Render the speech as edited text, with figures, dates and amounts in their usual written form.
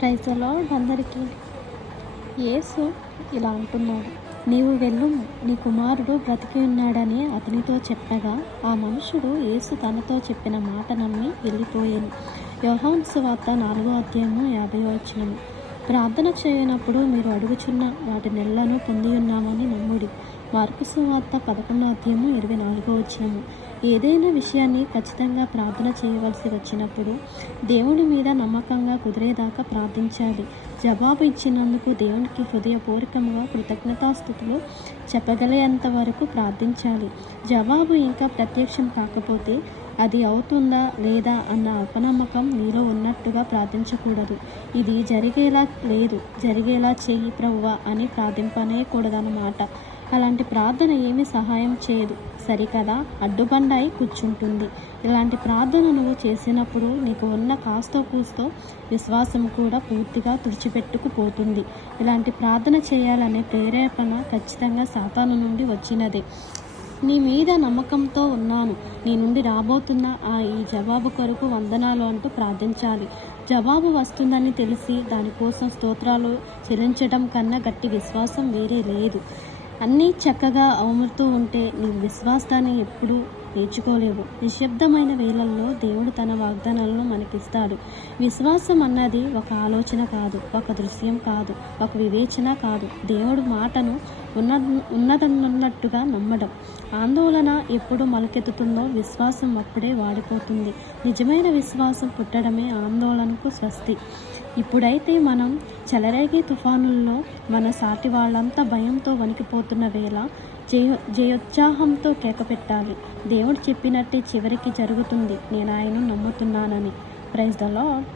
Praise the lord అందరికీ. యేసు ఇలా అంటున్నాడు, నీవు వెళ్ళుము, నీ కుమారుడు బ్రతికి ఉన్నాడని అతనితో చెప్పగా ఆ మనుషుడు యేసు తనతో చెప్పిన మాట నమ్మి వెళ్ళిపోయాను. యోహాను సువార్త 4:50. ప్రార్థన చేయనప్పుడు మీరు అడుగుచున్న వాటి నెలను పొంది ఉన్నామని నమ్ముడి. మార్కు సువార్త 11:24. ఏదైనా విషయాన్ని ఖచ్చితంగా ప్రార్థన చేయవలసి వచ్చినప్పుడు దేవుని మీద నమ్మకంగా కుదిరేదాకా ప్రార్థించాలి. జవాబు ఇచ్చినందుకు దేవునికి హృదయపూర్వకంగా కృతజ్ఞతాస్తుతులు చెప్పగలేంత వరకు ప్రార్థించాలి. జవాబు ఇంకా ప్రత్యక్షం కాకపోతే అది అవుతుందా లేదా అన్న అపనమ్మకం నీలో ఉన్నట్టుగా ప్రార్థించకూడదు. ఇది జరిగేలా లేదు, జరిగేలా చెయ్యి ప్రభువా అని ప్రార్థింపనేకూడదన్నమాట. అలాంటి ప్రార్థన ఏమీ సహాయం చేయదు, సరికదా, అడ్డుబండాయి కూర్చుంటుంది. ఇలాంటి ప్రార్థన నువ్వు చేసినప్పుడు నీకు ఉన్న కాస్తో కూస్తో విశ్వాసం కూడా పూర్తిగా తుడిచిపెట్టుకుపోతుంది. ఇలాంటి ప్రార్థన చేయాలనే ప్రేరేపణ ఖచ్చితంగా సాతాను నుండి వచ్చినదే. నీ మీద నమ్మకంతో ఉన్నాను, నీ నుండి రాబోతున్న ఈ జవాబు కొరకు వందనాలు అంటూ ప్రార్థించాలి. జవాబు వస్తుందని తెలిసి దానికోసం స్తోత్రాలు చెల్లించడం కన్నా గట్టి విశ్వాసం వేరే లేదు. అన్నీ చక్కగా అమరుతూ ఉంటే నీవు విశ్వాసాన్ని ఎప్పుడూ నేర్చుకోలేవు. నిశ్శబ్దమైన వేళల్లో దేవుడు తన వాగ్దానాలను మనకిస్తాడు. విశ్వాసం అన్నది ఒక ఆలోచన కాదు, ఒక దృశ్యం కాదు, ఒక వివేచన కాదు. దేవుడు మాటను ఉన్నదన్నట్టుగా నమ్మడం. ఆందోళన ఎప్పుడు మొలకెత్తుతుందో విశ్వాసం అప్పుడే వాడిపోతుంది. నిజమైన విశ్వాసం పుట్టడమే ఆందోళనకు స్వస్తి. ఇప్పుడైతే మనం చెలరేగే తుఫానుల్లో మన సాటి వాళ్ళంతా భయంతో వణికిపోతున్న వేళ జయోత్సాహంతో కేకపెట్టాలి. దేవుడు చెప్పినట్టే చివరికి జరుగుతుంది, నేను ఆయనను నమ్ముతున్నానని. Praise the lord.